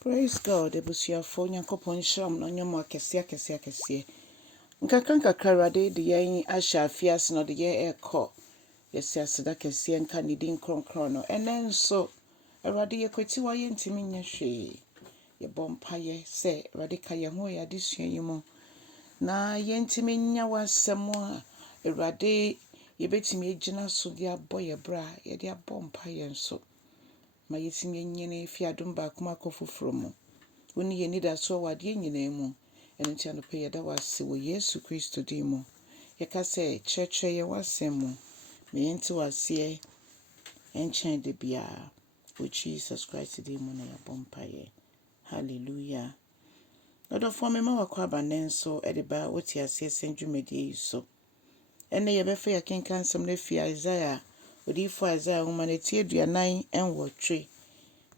Praise God, ebusuafo Nyankopɔn hyiram no nyamo akɛse. Nkakra Awurade de yɛn ahyɛ afiase no de yɛn ɛkɔ. Yɛsi aseda kɛse nka ne din kronkron no. Ɛnɛ nso Awurade yɛkwati wa yɛntimi nyɛ hwee. Yɛbɔ mpaeɛ sɛ Awurade ka yɛn ho yɛ adesua yi mu. Na yɛntimi nya wasɛm a Awurade yɛbɛtumi agyina so de abɔ yɛ bra, yɛde abɔ mpaeɛ nso. Ma yɛtimi nyene fi adom baako akɔ foforo mu. Woni yɛ nida so wɔ adeɛ nyinaa mu. Ɛno nti anɔpɛ yɛda wase wɔ Yesu Kristo din mu. Yɛka sɛ kyerɛkyerɛ yɛ wasɛm mu. Ma yɛnte waseɛ ɛnkyɛn de biara. Wɔ Jesus Christ din mu na yɛbɔ mpaeɛ. Hallelujah. Ɔdɔfoɔ mema wakɔ abanɛ nso ɛde ba wote aseɛ sɛ dwumadie yi so. Ɛnɛ yɛbɛfa yɛkenka nsɛm no fi Isaiah Odiyifo Isaiah nwoma no ti 48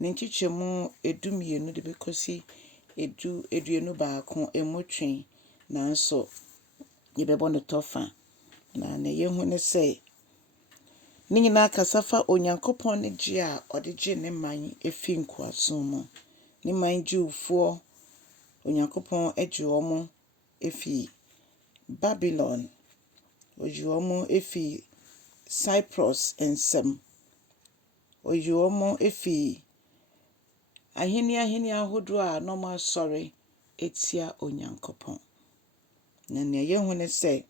ne nkyekyɛmu 12 de bɛkɔsi 21 emotwe nanso yɛbɛbɔ no tɔfa na yɛhu ne sɛ ne nyinaa kasa fa Onyankopɔn ne gye a ɔde gye ne man efi nkoasom mu. Ne man Jewfoɔ Onyankopɔn agye wɔn efi Babylon. Ogye wɔn efi Cyprus ensem. Oyi wɔn efi ahini ahodoɔ a nɔma asɔre etia Onyankopɔn. Na nea yɛhu ne sɛ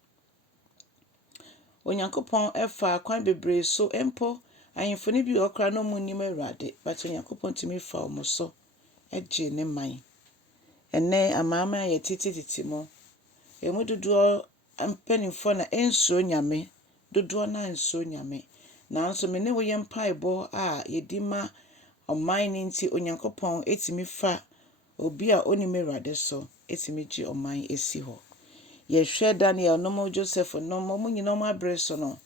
Onyankopɔn ɛfa kwan bebree so empo ahemfo ne bi ɔkra no mu nim Awurade, but Onyankopɔn tumi fa wɔn so ɛgye ne man. Ɛnɛ amaama a yɛtete mu emu dodoɔ mpanimfoɔ na ensuro nyame, dodoɔ na ensuro nyame. Nanso me ne wo yɛ mpaebɔ a yɛdi ma ɔman ne nti Onyankopɔn etimi fa obi a onim Awurade so etimi gye ɔman esi hɔ. Yɛhwɛ Daniel no Joseph no mo nyina mo abrɛ so no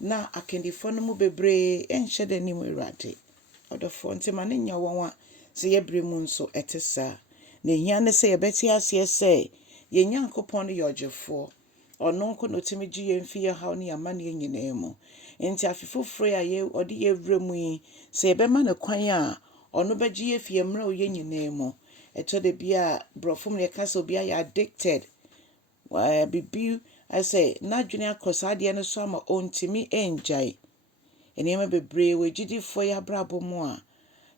na akendifo no mu bebree ɛnhyɛ da nim Awurade. Ɔdɔfoɔ nti ma ne nya wɔn a sɛ yɛbrɛ mu nso ɛte saa. Na ehia ne sɛ yɛbɛte aseɛ sɛ yɛn Nyankopɔn no yɛ ɔgyefoɔ. Ɔno nko na otimi gye yɛn fi yɛ haw ne yɛamanneɛ nyinaa mu. Enti afifoforo a ɔde yɛwura mu yi sɛ yɛbɛma ne kwan a ɔno bɛgye yɛ fi mmerɛ o yɛ nyinaa mu. Ɛtɔ de bia brɔfo mu yɛka sɛ obi ayɛ addicted. Bibi asɛ n'adwene akɔ saa adeɛ no so ama ɔntimi ɛngyae. Nneɛma bebree wɔ gyidifoɔ yɛ abrabɔ mu a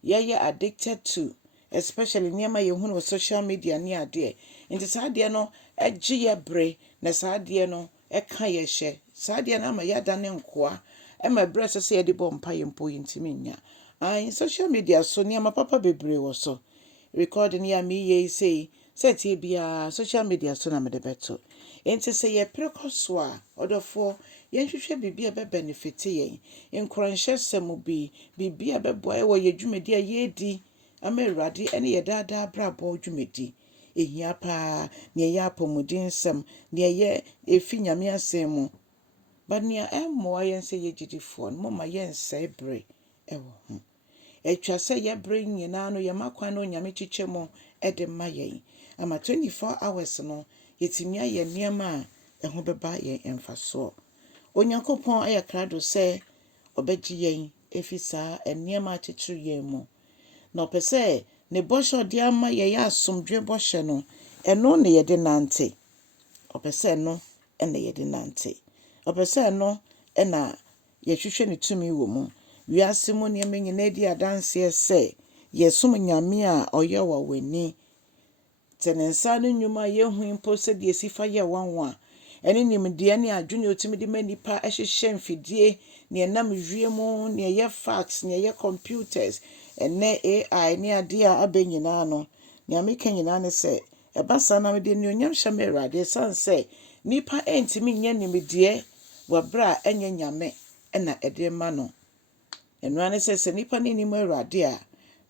yɛyɛ addicted to, especially nneɛma yɛhu no wɔ social media ne adeɛ. Nti saa adeɛ no ɛgye yɛ bere na saa adeɛ no ɛka yɛ hyɛ. Saa adeɛ no ama yɛada ne nkoa. Ɛma brɛ so sɛ yɛde bɔ mpaeɛ mpo yɛntimi nya. Social media so nneɛma papa bebree wɔ so. Record ne ya meyɛ sei sɛ tie bia social media so na mede bɛto. Enti sɛ yɛpere kɔ so a ɔdɔfoɔ yɛnhwehwɛ bibi a bɛbenefit yɛn. Nkoranhyɛ sɛm bi bibi a bɛboa wɔ yɛ dwumadi a yɛdi ama Awurade ɛne yɛ daadaa brabɔ dwumadi. Ehia paa ne yɛ apɔmuden nsɛm ne yɛ efi nyame asɛm mu. Ba nea ɛmmoa yɛn sɛ yɛgyidifoɔ no moma yɛnsɛe bere ɛwɔ ho. Etwa sɛ yɛbere nyinaa no yɛmakwan no nyame kyekyɛ mu ɛde ma yɛn. Ama 24 hours no yɛtumi ayɛ nneɛma a ɛho bɛba yɛn mfasoɔ. Onyankopɔn ayɛ krado sɛ ɔbɛgye yɛn efi saa nneɛma akyekyere yɛn mu. Na ɔpɛ sɛ ne bɔhyɛ ɔde ama yɛyɛ asomdwe bɔhyɛ no ɛno na yɛde nante. Ɔpɛ sɛ ɛno ɛna yɛde nante. Ɔpɛ sɛ ɛno ɛna yɛhwehwɛ ne tumi wɔ mu. Wiase mu nneɛma nyinaa di adanseɛ sɛ yɛsom nyame a ɔyɛ wɔ w'ani. Sɛ ne nsa no nnwuma a yɛhu mpo sɛ deɛ sifa yɛ wanwa. Ɛne nimdeɛ ne adwene otumi de ma nipa ɛhyehyɛ mfidie ne ɛnam wie mu ne ɛyɛ fax ne ɛyɛ computers ɛnɛ AI ne ade a aba nyinaa no. Nea meka nyinaa ne sɛ ɛba saa na mede nnuonyam hyɛ me Awurade san sɛ nipa ɛntimi nyɛ nimdeɛ wɔ bere a ɛnyɛ nyame ɛna ɛde ma no. Ɛnoa ne sɛ nipa ne nim Awurade a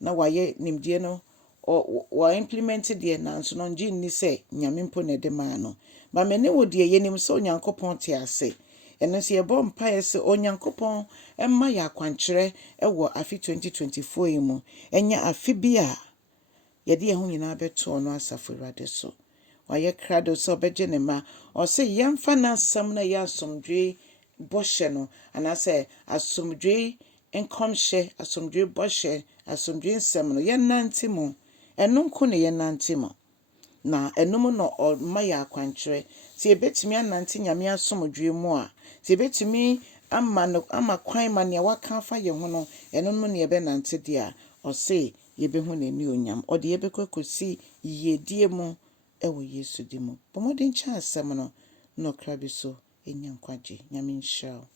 na wayɛ nimdeɛ no wa implement deɛ nanso no ngye nni sɛ nyame mpo na ɛde ma no. Ba me ne wo deɛ yɛnim sɛ Onyankopɔn te ase. Ɛno sɛ yɛbɔ mpaeɛ sɛ Onyankopɔn ɛma yɛ akwankyerɛ ɛwɔ afi 2024 yi mu. Ɛnya afi bi a yɛde yɛn ho nyinaa bɛto ɔno asafo Awurade so. Wayɛ krado sɛ ɔbɛgye ne ma. Ɔsɛ yɛmfa n'asɛm na yɛ asomdwe bɔhyɛ no anaasɛ asomdwe nkɔmhyɛ, asomdwe bɔhyɛ, asomdwe nsɛm no yɛnante mu ɛno nko ne yɛnante mo na ɛnom no ɔma yɛ akwankyerɛ sɛ yɛbɛtumi anante nyame asomdwe mu a sɛ yɛbɛtumi ama kwan ma nea waka afa yɛn ho no ɛno no ne yɛbɛnante deɛ a ɔse yɛbɛhu n'ani onyam ɔde yɛbɛkɔ kɔsi yiedie mu ɛwɔ Yesu di mu bɔmmɔden kyɛ asɛm no na ɔkra bi so ɛnya nkwagye nyame nhyira wo.